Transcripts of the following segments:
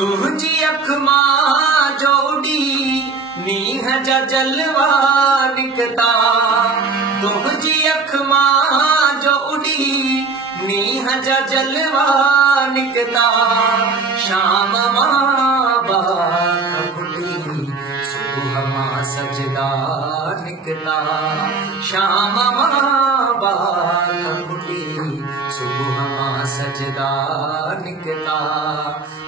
तुझी अख मां जोड़ी नीह जा जलवा निकता तुझी अख मां जोड़ी नीह जा जलवा निकता शाम मां बाख फुटी सुबह मां सजदा निकता शाम मां बाख फुटी सुबह मां सजदा निकता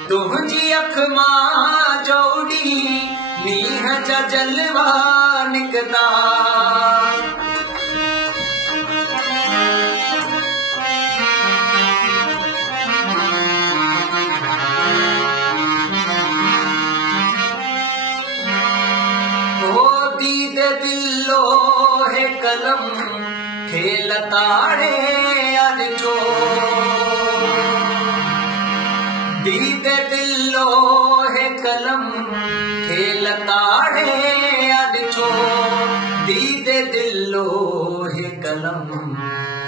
तुझी अख मां जोड़ी नीह जा जलवा निकता दिलो है कलम खेल ताड़े अजो दीद दिलो है कलम खेल ताड़े अजो दीद दिलो है कलम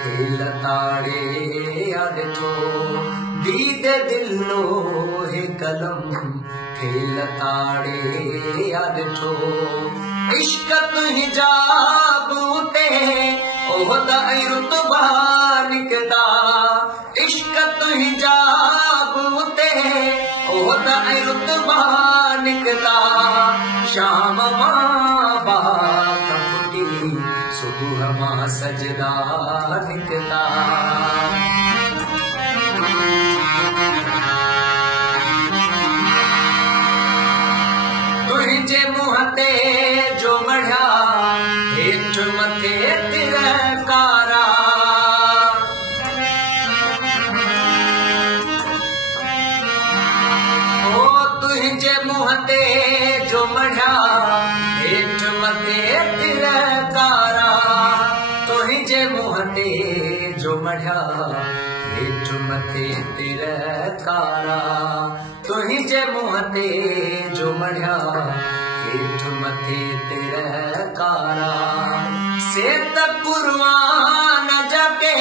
खेल ताड़े अजो दीद दिलो है कलम खेल ताड़े अजो इश्क तुहिजाब ते ओहदा रुतबा निकता इश्क तुहिजाब ते ओहदा रुतबा निकता शाम मां बाख फुटी सुबह मां सजदा निकता तुझे मुंह ते जो मढ़िया हेठ मथे तिरकारा ओ तुझे मुंह ते जो मढ़िया हेठ मथे तिरकारा तुझे मुंह ते जो मढ़िया हेठ मथे तिरकारा तुझे मुंह ते जो मढ़िया हेठ मथे तिरकारा से त कुर्बान जाके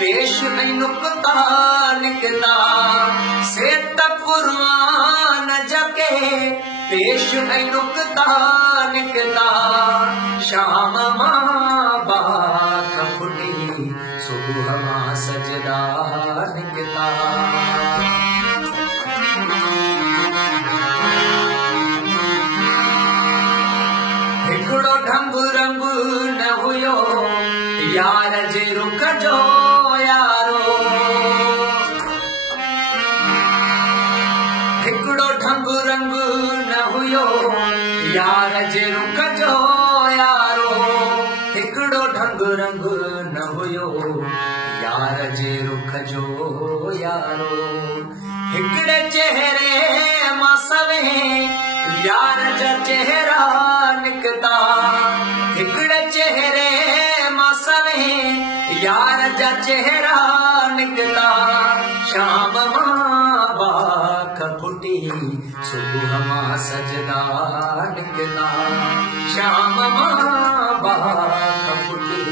पेश नहीं नुकता निकला से त कुर्बान जाके पेश नहीं नुकता निकला शाम मां बाख फुटी सुबह मां सजदा निकता हिकिड़ो ढंग रंग न हुयो यार जे रुख जो यारो हिकिड़ो ढंग रंग न हुयो यार जे रुख जो यारो हिकिड़ो ढंग रंग न हुयो यार जे रुख जो यारो हिकिड़े चेहरे मां सवे यार जा चेहरा निकता हिकिड़े चेहरे मां सवे यार जा चेहरा निकता शाम मां बाख फुटी सुबह मां सजदा निकता शाम मां बाख फुटी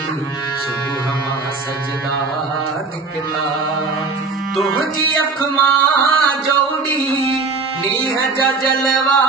सुबह मां सजदा निकता तुझी अख मां जोड़ी नीह जा जलवा